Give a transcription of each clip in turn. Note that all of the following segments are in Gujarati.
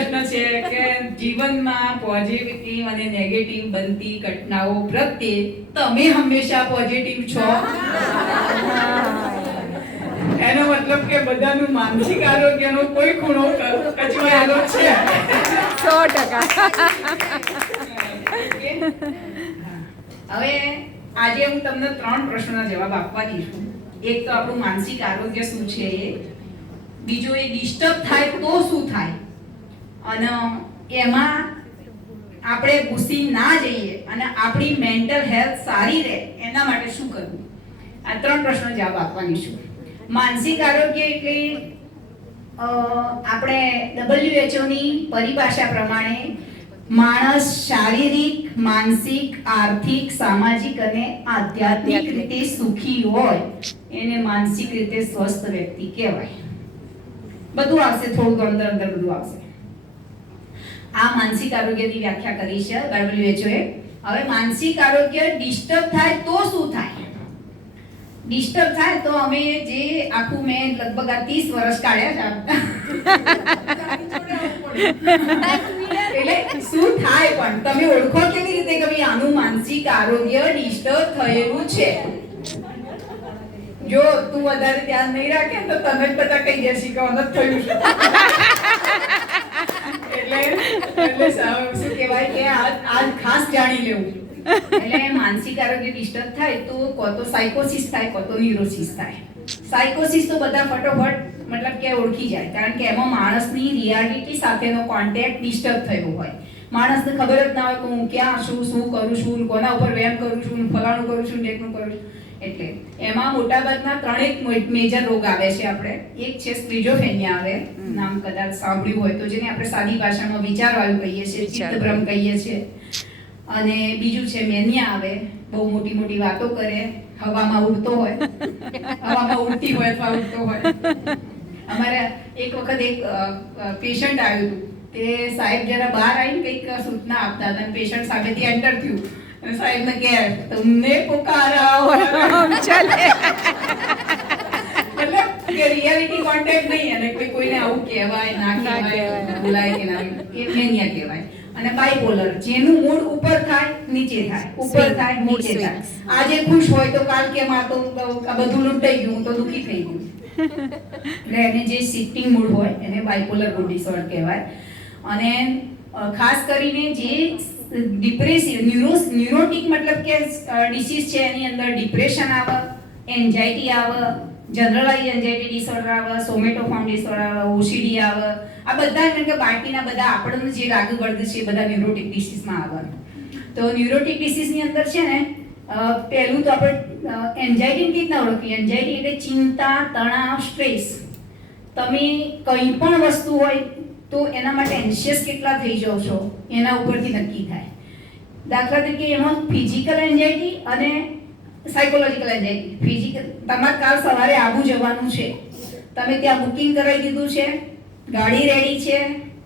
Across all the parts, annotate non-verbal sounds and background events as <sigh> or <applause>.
પ્રશ્ન છે કે જીવનમાં પોઝિટિવ અને નેગેટિવ બનતી ઘટનાઓ પ્રત્યે તમે હંમેશા પોઝિટિવ છો? એનો મતલબ કે બધાનું માનસિક આરોગ્યનો કોઈ ખૂણો કચવાયેલો છે. સો ટકા. હવે આજે હું તમને ત્રણ પ્રશ્નોના જવાબ આપવાની છું એક તો આપણું માનસિક આરોગ્ય શું છે? બીજો એ ડિસ્ટર્બ થાય તો શું થાય? અને એમાં આપણે ઘૂસી ના જઈએ અને આપણી મેન્ટલ હેલ્થ સારી રહે, એના માટે શું કરવું? આ ત્રણ પ્રશ્નો જવાબ આપવાની છું. માનસિક આરોગ્ય એટલે આપણે ડબલ્યુએચઓની પરિભાષા પ્રમાણે માણસ શારીરિક, માનસિક, આર્થિક, સામાજિક અને આધ્યાત્મિક રીતે સુખી હોય, એને માનસિક રીતે સ્વસ્થ વ્યક્તિ કહેવાય. બધું આવશે થોડું અંદર અંદર બધું આવશે. આ માનસિક આરોગ્યની વ્યાખ્યા કરી છે ડબ્લ્યુએચઓ એ હવે માનસિક આરોગ્ય ડિસ્ટર્બ થાય તો શું થાય? ડિસ્ટર્બ થાય તો અમે જે આખું મેં લગભગ આ 30 વર્ષ કાઢ્યા છે. એટલે શું થાય પણ? તમે ઓળખો કેવી રીતે કે ભાઈ આનું માનસિક આરોગ્ય ડિસ્ટર્બ થયેલું છે? જો તું વધારે ધ્યાન નહીં રાખે તો તમે બધા કહી દેશી કે થયું છે. એટલે શું સાયકોસિસ તો બધા ફટોફટ મતલબ કે ઓળખી જાય, કારણ કે એમાં માણસની રિયાલિટી સાથેનો કોન્ટેક્ટ ડિસ્ટર્બ થયો હોય. માણસને ખબર જ ના હોય કે હું ક્યાં છું, શું કરું છું, કોના ઉપર વેમ કરું છું ફલાણું કરું છું ટેકનું કરું છું. એટલે એમાં મોટાભાગના ત્રણેક મેજર રોગ આવે છે આપણે. એક છે સ્ક્રિઝોફેનિયા આવે. નામ કદાચ સાંભળ્યું હોય તો જેને આપણે સાદી ભાષામાં વિચારવાયું કહીએ છીએ ચિત્તભ્રમ કહીએ છીએ. અને બીજું છે મેનિયા આવે. બહુ મોટી મોટી વાતો કરે. હવામાં ઉડતો હોય. <laughs> હવામાં ઉડતી હોય અથવા ઉડતો હોય. અમારે એક વખત એક પેશન્ટ આવ્યું હતું. તે સાહેબ જરા બહાર આવીને કંઈક સૂચના આપતા હતા પેશન્ટ સામેથી એન્ટર થયું. સાહેબ સાહેબને કે તમને પોકારા ચાલે. કે રિયાલિટી કોન્ટેક્ટ નહીં અને કોઈ કોઈને આવું કહેવાય ના ના કહેવાય કહેવાય. બોલાય કે ના એ મેનિયા કહેવાય. અને બાયપોલર જેનું મૂડ ઉપર થાય નીચે થાય. ઉપર થાય નીચે થાય. આજે ખુશ હોય તો કાલ કેમ આ તો આ બધું લૂંટાઈ ગયું તો દુખી થઈ ગયું. એટલે એને જે સિટિંગ મૂડ હોય એને બાયપોલર મૂડ ડિસઓર્ડર કહેવાય. અને ખાસ કરીને જે ડિપ્રેસિવ ન્યુરોસ ન્યુરોટિક મતલબ કે ડિસીઝ છે એની અંદર ડિપ્રેશન આવે એન્ઝાયટી આવે જનરલાઇઝ એન્ઝાયટી ડિસઓર્ડર આવે સોમેટોફોર્મ ડિસઓર્ડર આવે ઓસીડી આવે આ બધા એટલે કે બાકીના બધા આપણને જે લાગુ પડતું છે બધા ન્યુરોટિક ડિસીઝમાં આવે. તો ન્યુરોટિક ડિસીઝની અંદર છે ને પહેલું તો આપણે એન્ઝાયટી કેવી રીતના ઓળખીએ? એન્ઝાયટી એટલે ચિંતા, તણાવ સ્ટ્રેસ તમે કંઈ પણ વસ્તુ હોય તો એના માટે એન્શિયસ કેટલા થઈ જાઓ છો? એના ઉપરથી નક્કી થાય. દાખલા તરીકે એમાં ફિઝિકલ એન્ઝાયટી અને સાયકોલોજીકલ એન્ઝાયટી ફિઝિકલ તમારે કાલ સવારે આબુ જવાનું છે. તમે ત્યાં બુકિંગ કરાવી દીધું છે, ગાડી રેડી છે,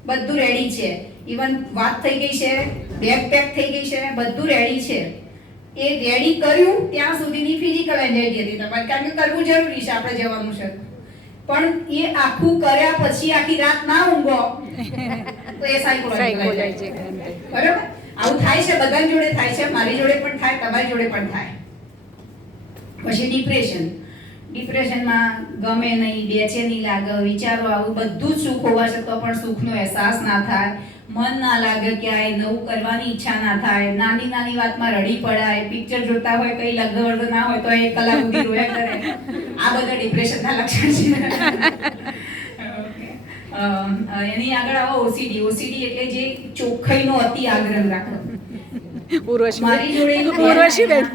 બધું રેડી છે. ઇવન વાત થઈ ગઈ છે બેગ પેક થઈ ગઈ છે, બધું રેડી છે. એ રેડી કર્યું, ત્યાં સુધીની ફિઝિકલ એન્ઝાયટી હતી. તમારે કારણ કે કરવું જરૂરી છે, આપણે જવાનું છે. પણ એ આખું કર્યા પછી આખી રાત ના ઊંઘો. <laughs> તો એ સાયકોલોજી બરાબર? આવું થાય છે બધા જોડે થાય છે મારી જોડે પણ થાય તમારી જોડે પણ થાય. પછી ડિપ્રેશન ડિપ્રેશનમાં ગમે નહીં બેચેની લાગે વિચારો આવું બધું જ સુખ હોવા છતાં પણ સુખનો અહેસાસ ના થાય. મન ના લાગે ક્યાંય નવું કરવાની ઈચ્છા ના થાય. નાની નાની વાતમાં રડી પડાય. પિક્ચર જોતા હોય કઈ લગવડ ના હોય તો એક કલાક સુધી રોયા કરે. આ બધા ડિપ્રેશનના લક્ષણ છે. <laughs> એની આગળ આવો ઓસીડી ઓસીડી એટલે જે ચોખ્ખાઈનો અતિ આગ્રહ રાખો. ઉર્વશી મારી જોડે <laughs> ઉર્વશી બેન. <laughs>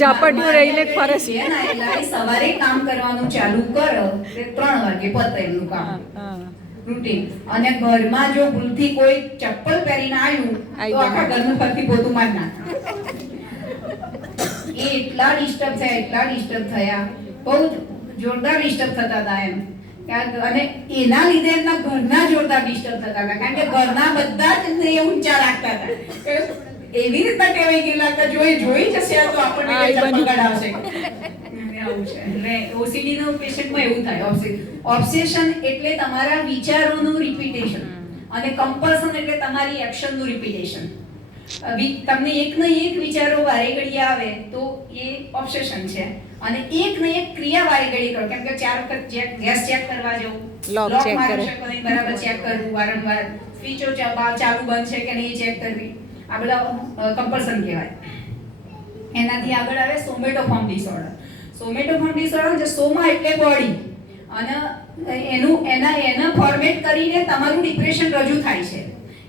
ઝાપડિયું રહીને ફરે છે. સવારે કામ કરવાનું ચાલુ કર ત્રણ વાગે પતે એમનું કામ. રૂટીન અને ઘરમાં જો ભૂલથી કોઈ ચપ્પલ પહેરીને આવ્યું તો આખા ઘરનું ફરતી પોતું માર નાખે. એ એટલા ડિસ્ટર્બ થયા એટલા ડિસ્ટર્બ થયા. બહુ જોરદાર ડિસ્ટર્બ થતા હતા એમ. અને એના લીધે એમના ઘરના જોરદાર ડિસ્ટર્બ થતા હતા. કારણ કે ઘરના બધા જ એને એ ઊંચા રાખતા હતા. એવી રીતના કહેવાય ગયેલા કે જો એ જોઈ જશે તો આપણને એટલે ઓસીડી નો પેશન્ટમાં એવું થાય. ઓબ્સેશન એટલે તમારા વિચારોનું રિપીટેશન અને કમ્પલ્સન એટલે તમારી એક્શનનું રિપીટેશન તમને એક ને એક વિચારો વારે ઘડી આવે તો એ ઓબ્સેશન છે. અને એક ને એક ક્રિયા વારે ઘડી કરો. કેમ કે ચાર વખત ચેક ગેસ ચેક કરવા જવું લોક ચેક કરે. બરાબર ચેક કરવું વારંવાર સ્વિચો ચાલુ બંધ છે કે નહીં ચેક કરવી. આ બધા કમ્પલસન કહેવાય. એનાથી આગળ આવે સોમેટોફોર્મ ડિસઓર્ડર સોમેટોફોર્મ ડિસઓર્ડર જે સોમા એટલે બોડી અને એનું એના એના ફોર્મેટ કરીને તમારું ડિપ્રેશન રજૂ થાય છે.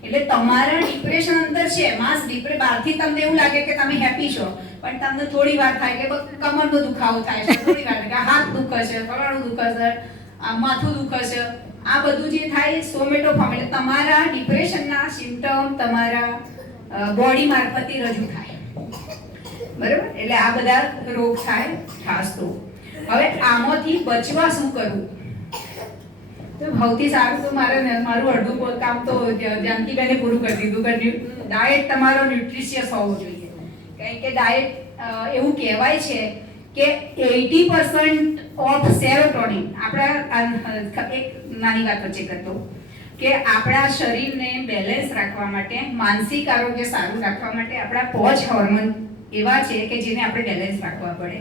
એટલે તમારા ડિપ્રેશન અંદર છે માસ ડિપ્રે બહારથી તમને એવું લાગે કે તમે હેપી છો, પણ તમને થોડી વાર થાય બસ કમરનો દુખાવો થાય છે, થોડી વાર કે હાથ દુખે છે ગળાનું દુખે છે માથું દુખે છે, આ બધું જે થાય સોમેટો ફોર્મ એટલે તમારા ડિપ્રેશનના સિમ્ટમ તમારા બોડી મારફતે રજૂ થાય. બરાબર? એટલે આ બધા રોગ થાય, ખાસ તો. હવે આમાંથી બચવા શું કરવું? તો સૌથી સારું તો મારે મારું અડધું કામ તો જાનકીબેને પૂરું કરી દીધું. ન્યુ- ડાયટ તમારો ન્યુટ્રિશિયસ હોવો જોઈએ. કારણ કે ડાયટ એવું કહેવાય છે કે એટી પર્સન્ટ ઓફ સેરોટોનિન, આપણા એક નાની વાત વચ્ચે કરતો, કે આપણા શરીરને બેલેન્સ રાખવા માટે, માનસિક આરોગ્ય સારું રાખવા માટે આપણા પોચ હોર્મોન એવા છે કે જેને આપણે બેલેન્સ રાખવા પડે.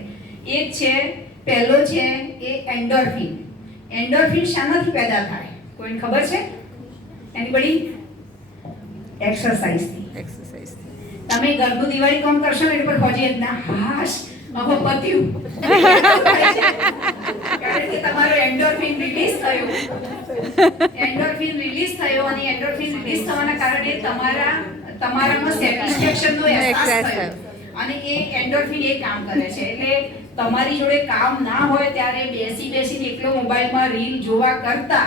એક છે પહેલો છે એ એન્ડોર્ફિન એન્ડોર્ફિન શામાંથી પેદા થાય. કોઈને ખબર છે? એનીબડી એક્સરસાઇઝથી એક્સરસાઇઝ તમે ઘરનું દિવાળી કામ કરશો ને એટલે પર હોજી ના. હાશ મગો પત્યું. કારણ કે તમારો એન્ડોર્ફિન રિલીઝ થયો. એન્ડોર્ફિન રિલીઝ થયો અને એન્ડોર્ફિન રિલીઝ થવાના કારણે તમારા તમારામાં સેટિસ્ફેક્શનનો અહેસાસ થયો. અને એ એન્ડોર્ફિન એ કામ કરે છે. એટલે તમારી જોડે કામ ના હોય ત્યારે બેસી બેસીને એકલો મોબાઈલમાં રીલ જોવા કરતા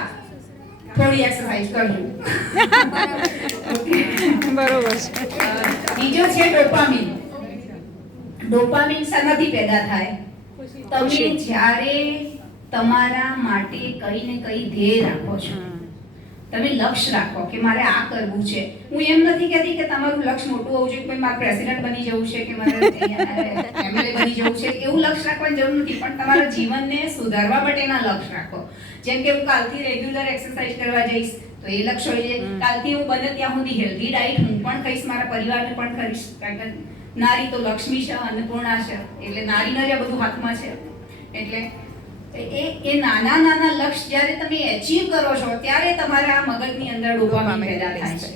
થોડી એક્સરસાઇઝ કરજો. <laughs> બરોબર બીજો છે ડોપામિન. ડોપામિન શાનાથી પેદા થાય. તમે જ્યારે તમારા માટે કઈ ને કઈ ધ્યેય રાખો છો. તમે લક્ષ્ય રાખો કે મારે આ કરવું છે. હું એમ નથી કહેતી કે તમારું લક્ષ્ય મોટું હોવું જોઈએ કે મારે પ્રેસિડેન્ટ બની જવું છે કે મારે એમએલએ બની જવું છે. એવું લક્ષ્ય રાખવાની જરૂર નથી પણ તમારા જીવનને સુધારવા માટેના લક્ષ્ય રાખો. જેમ કે હું કાલથી રેગ્યુલર એક્સરસાઇઝ કરવા જઈશ તો એ લક્ષ્ય હોય છે. કાલથી હું બને ત્યાં સુધી હેલ્ધી ડાયટ હું પણ ખાઈશ મારા પરિવારને પણ કરીશ. કારણ કે નારી તો લક્ષ્મી છે અન્નપૂર્ણા છે. એટલે નારીના જ બધું હાથમાં છે. એટલે એ એ નાના નાના લક્ષ્ય જ્યારે તમે એચીવ કરો છો ત્યારે તમારા મગજની અંદર ડોપામાઇન પેદા થાય છે.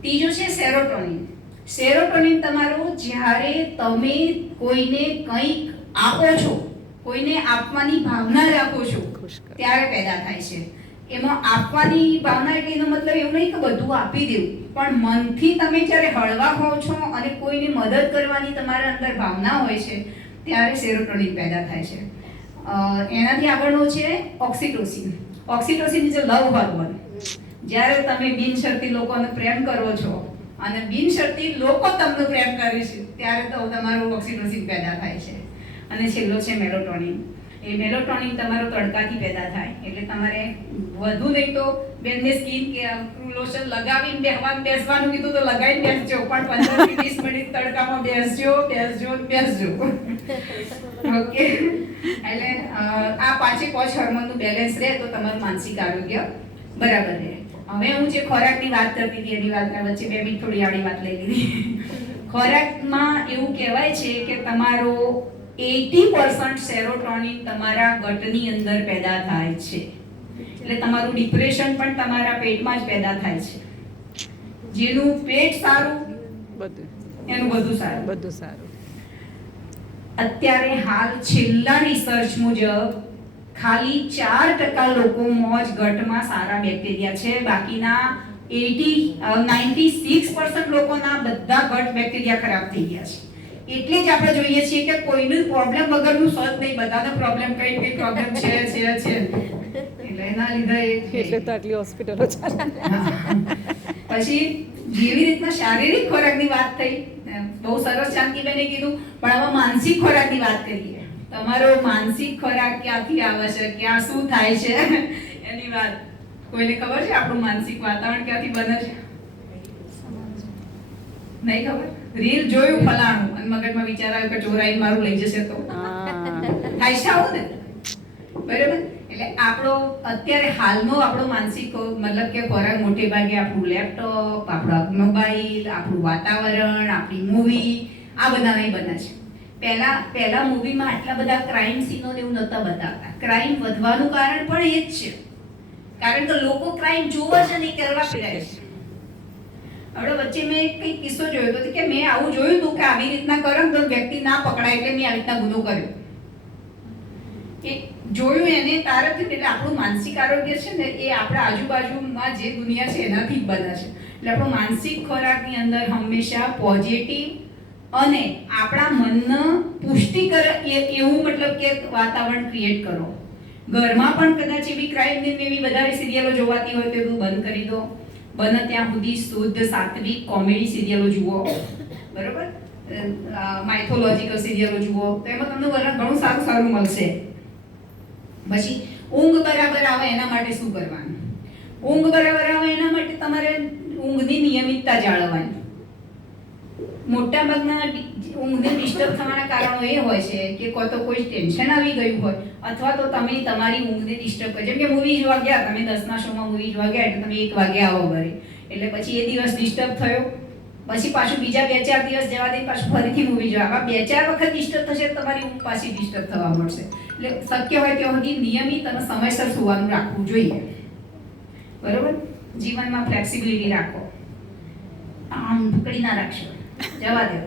ત્રીજું છે સેરોટોનિન સેરોટોનિન તમારું જ્યારે તમે કોઈને કંઈક આપો છો કોઈને આપવાની ભાવના રાખો છો ત્યારે પેદા થાય છે. એમાં આપવાની ભાવના એટલે એનો મતલબ એવું નહીં કે બધું આપી દેવું પણ મનથી તમે જ્યારે હળવા હોવ છો અને કોઈને મદદ કરવાની તમારા અંદર ભાવના હોય છે ત્યારે સેરોટોનિન પેદા થાય છે. એનાથી આગળનું છે oxytocin. Oxytocin a love hormone જ્યારે તમે બિનશરતી લોકોને પ્રેમ કરો છો અને બિનશરતી લોકો તમને પ્રેમ કરે છે, ત્યારે તો તમારું ઓક્સિટોસિન પેદા થાય છે. અને છેલ્લો છે મેલોટોનિન એ મેલોટોનિન તમારો તડકાથી પેદા થાય. એટલે તમારે વધુ નહીં તો બેનને સ્કીન કે લોશન લગાવીને બેહવાનું, બેસવાનું કીધું તો લગાવીને બેસજો. પણ પંદરથી વીસ મિનિટ તડકામાં બેસજો બેસજો બેસજો. ઓકે. એટલે આ પાંચે પાંચ હોર્મોનનું બેલેન્સ રહે તો તમારું માનસિક આરોગ્ય બરાબર રહે. હવે હું જે ખોરાકની વાત કરતી હતી, એની વાતના વચ્ચે બે મિનિટ થોડી આડી વાત લઈ લીધી. ખોરાકમાં એવું કહેવાય છે કે તમારો એટી પર્સન્ટ સેરોટોનિન તમારા ગટની અંદર પેદા થાય છે. એટલે તમારું ડિપ્રેશન પણ તમારા પેટમાં જ પેદા થાય છે. જેનું પેટ સારું બધું. એનું બધું સારું. બધું સારું. અત્યારે હાલ છેલ્લા રિસર્ચ મુજબ ખાલી ચાર ટકા લોકો મોજ ગટમાં સારા બેક્ટેરિયા છે. બાકીના એટી નાઇન્ટી સિક્સ પર્સન્ટ લોકોના બધા ગટ બેક્ટેરિયા ખરાબ થઈ ગયા છે. એટલે જ આપણે જોઈએ છીએ કે કોઈનું પ્રોબ્લેમ વગરનું સર્ચ નહીં. બધાનો પ્રોબ્લેમ કઈ કઈ પ્રોબ્લેમ છે છે છે. એટલે એના લીધે એટલે તો આટલી હોસ્પિટલો ચાલે. પછી જેવી રીતના શારીરિક ખોરાકની વાત થઈ બહુ સરસ શાંતિબેને કીધું પણ હવે માનસિક ખોરાકની વાત કરીએ. તમારો માનસિક ખોરાક ક્યાંથી આવે છે ક્યાં શું થાય છે એની વાત. કોઈને ખબર છે આપણું માનસિક વાતાવરણ ક્યાંથી બને છે? નહીં ખબર? રીલ જોયું ફલાણું અને મગજમાં વિચાર આવ્યો કે ચોરાઈ મારું લઈ જશે તો. થાય છે આવું ને? બરાબર? એટલે આપણો અત્યારે હાલનો આપણો માનસિક, મતલબ કે ખોરાક મોટે ભાગે આપણું લેપટોપ, આપણો મોબાઈલ, આપણું વાતાવરણ, આપણી મૂવી, આ બધાને બને છે. પહેલા પહેલા મૂવીમાં આટલા બધા ક્રાઇમ સીનો એવું નહોતા બતાવતા. ક્રાઇમ વધવાનું કારણ પણ એ જ છે. કારણ કે લોકો ક્રાઇમ જોવા છે નહીં કરવા પીડાય છે. હવે વચ્ચે મેં કંઈક કિસ્સો જોયો હતો કે મેં આવું જોયું હતું કે આવી રીતના કરો તો વ્યક્તિ ના પકડાય એટલે મેં આવી રીતના ગુનો કર્યો. એ જોયું એને તારથી એટલે આપણું માનસિક આરોગ્ય છે ને એ આપણા આજુબાજુમાં જે દુનિયા છે એનાથી જ બને છે. એટલે આપણો માનસિક ખોરાકની અંદર હંમેશા પોઝિટિવ અને આપણા મનને પુષ્ટિ કરે એવું મતલબ કે વાતાવરણ ક્રિએટ કરો. ઘરમાં પણ કદાચ એવી ક્રાઇમ એવી વધારે સિરિયલો જોવાતી હોય તો એવું બંધ કરી દો. બને ત્યાં સુધી શુદ્ધ સાત્વિક કોમેડી સિરિયલો જુઓ. બરોબર? માઇથોલોજીકલ સિરિયલો જુઓ. તો એમાં તમને ઘણું સારું સારું મળશે. પછી ઊંઘ બરાબર આવે એના માટે શું કરવાનું? ઊંઘ બરાબર આવે એના માટે તમારે ઊંઘની નિયમિતતા જાળવવાની. મોટા ભાગના ઊંઘને ડિસ્ટર્બ થવાના કારણો એ હોય છે કે કોઈ તો કોઈ ટેન્શન આવી ગયું હોય, અથવા તો તમે તમારી ઊંઘને ડિસ્ટર્બ કરી, જેમ કે મૂવી જોવા ગયા, તમે દસના શોમાં મૂવી જોવા ગયા, એટલે તમે એક વાગે આવો ઘરે. એટલે પછી એ દિવસ ડિસ્ટર્બ થયો. પછી પાછું બીજા બે ચાર દિવસ જવા દઈ પાછું ફરીથી મૂવી જોવા. આવા બે ચાર વખત ડિસ્ટર્બ થશે તમારી ઊંઘ પાછી ડિસ્ટર્બ થવા મળશે. એટલે શક્ય હોય ત્યાં સુધી નિયમિત અને સમયસર સુવાનું રાખવું જોઈએ. બરોબર? જીવનમાં ફ્લેક્સિબિલિટી રાખો. આમ પકડી ના રાખશો. જવા દો.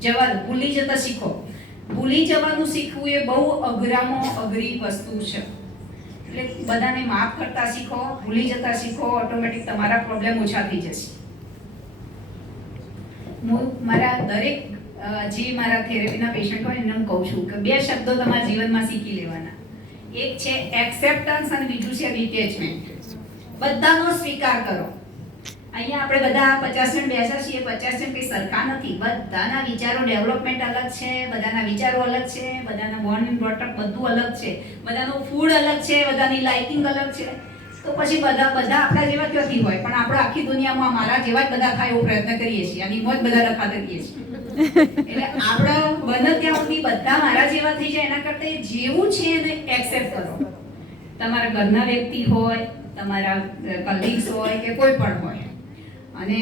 જવા દો. ભૂલી જતા શીખો. ભૂલી જવાનું શીખવું એ બહુ અઘરામાં અઘરી વસ્તુ છે. એટલે બધાને માફ કરતા શીખો, ભૂલી જતા શીખો ઓટોમેટિક તમારા પ્રોબ્લેમ ઓછા થઈ જશે. હું મારા દરેક જે મારા થેરેપીના પેશન્ટ હોય એને હું કહું છું કે બે શબ્દો તમારા જીવનમાં શીખી લેવાના. એક છે એક્સેપ્ટન્સ અને બીજું છે ડિટેચમેન્ટ બધાનો સ્વીકાર કરો. અહીંયા આપણે બધા પચાસ જણ બેસા છીએ, પચાસ જણ કંઈ સરખા નથી. બધાના વિચારો ડેવલપમેન્ટ અલગ છે, બધાના વિચારો અલગ છે, બધાના બોર્ન એન્ડ બ્રોટઅપ બધું અલગ છે. બધાનું ફૂડ અલગ છે, બધાની લાઇકિંગ અલગ છે. તો પછી બધા બધા આપણા જેવા ક્યાંથી હોય, પણ આપણે આખી દુનિયામાં મારા જેવા જ બધા થાય એવો પ્રયત્ન કરીએ છીએ, અને મોજ બધા રખા કરીએ છીએ. એટલે આપણા બને ત્યાં બધા મારા જેવા થઈ જાય, એના કરતા જેવું છે એને એક્સેપ્ટ કરો. તમારા ઘરના વ્યક્તિ હોય, તમારા કલીગ્સ હોય કે કોઈ પણ હોય. અને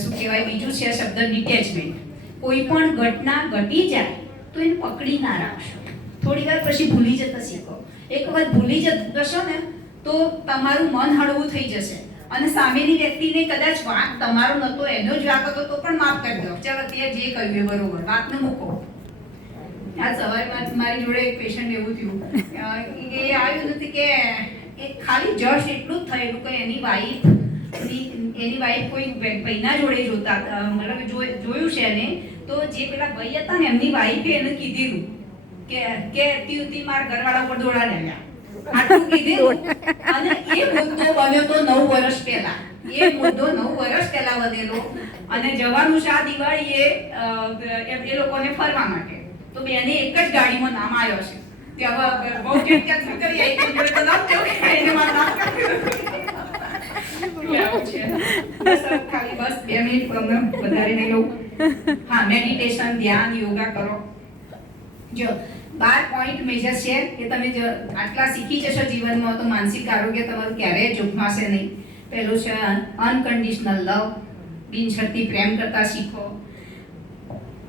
શું કહેવાય, બીજું છે શબ્દ ડિટેચમેન્ટ કોઈ પણ ઘટના ઘટી જાય, તો એને પકડી ના રાખશો. થોડી વાર પછી ભૂલી જતા શીખો. એક વાર ભૂલી જશો ને, તો તમારું મન હળવું થઈ જશે. અને સામેની વ્યક્તિને કદાચ વાંક તમારો નતો, એનો જ વાંક હતો, તો પણ માફ કરી દો. ચાલો તે જે કહ્યું એ બરોબર. વાતને મૂકો. આ સવારે મારી જોડે એક પેશન્ટ એવું થયું. એ આવ્યું નથી કે એ ખાલી જસ્ટ એટલું જ થયેલું કે એની વાઈફ એની વાઈફ કોઈ ભાઈના જોડે જોતા મતલબ જોયું છે એને, તો જે પેલા ભાઈ હતા ને, એમની વાઈફે એને કીધેલું. કે કે તી માર ઘરવાળા પર દોડા મિનિટ વધારે નહીં હા મેડિટેશન ધ્યાન, યોગા કરો. જો બાર પોઈન્ટ મેજર છે કે તમે આટલા શીખી જશો જીવનમાં તો માનસિક આરોગ્ય તમારું ક્યારેય જોખમાશે નહીં. પહેલું છે અનકન્ડિશનલ લવ બિનશરતી પ્રેમ કરતા શીખો.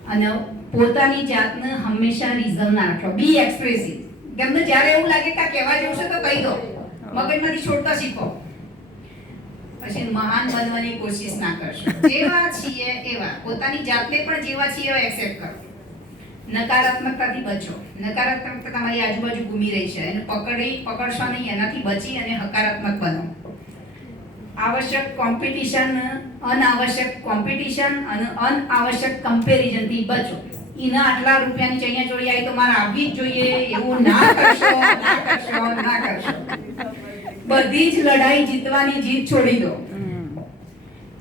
અને પોતાની જાતને હંમેશા રિઝર્વ ના રાખો. બી એક્સપ્રેસિવ તમને જ્યારે એવું લાગે કે કહેવા જેવું છે તો કહી દો. મગજમાંથી છોડતા શીખો. પછી મહાન બનવાની કોશિશ ના કરશો. જેવા છીએ એવા. પોતાની જાતને પણ જેવા છીએ એવા એક્સેપ્ટ કરો. નકારાત્મકતાથી બચો. નકારાત્મકતા તમારી આજુબાજુ ઘૂમી રહી છે. એને પકડી, પકડશો નહીં, એનાથી બચી અને હકારાત્મક બનો. આવશ્યક કોમ્પિટિશન અનાવશ્યક કોમ્પિટિશન અને અનાવશ્યક કમ્પેરિઝનથી બચો. એના આટલા રૂપિયાની ચણિયા ચોળી આવી તો મારે આવવી જ જોઈએ. એવું ના કરશો ના કરશો ના કરશો. બધી જ લડાઈ જીતવાની જીત છોડી દો.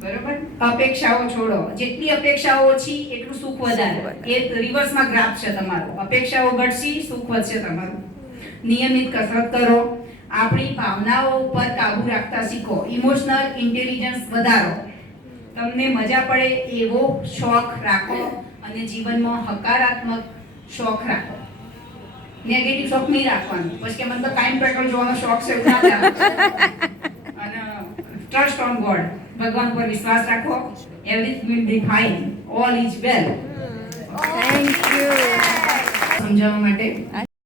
બરોબર? અપેક્ષાઓ છોડો. જેટલી અપેક્ષાઓ ઓછી એટલું સુખ વધારે. એ રિવર્સમાં ગ્રાફ છે તમારો. અપેક્ષાઓ ઘટશી સુખ વધશે તમારું. નિયમિત કસરત કરો. આપણી ભાવનાઓ ઉપર કાબુ રાખતા શીખો. ઇમોશનલ ઇન્ટેલિજન્સ વધારો. તમને મજા પડે એવો શોખ રાખો અને જીવનમાં હકારાત્મક શોખ રાખો. નેગેટિવ શોખ નહીં રાખવાનું. પછી કે મને તો કાયમ પેટ્રોલ જોવાનો શોખ છે. <laughs> અને ટ્રસ્ટ ઓન ગોડ ભગવાન પર વિશ્વાસ રાખો. Everything will be fine all is well thank you સમજાવવા માટે.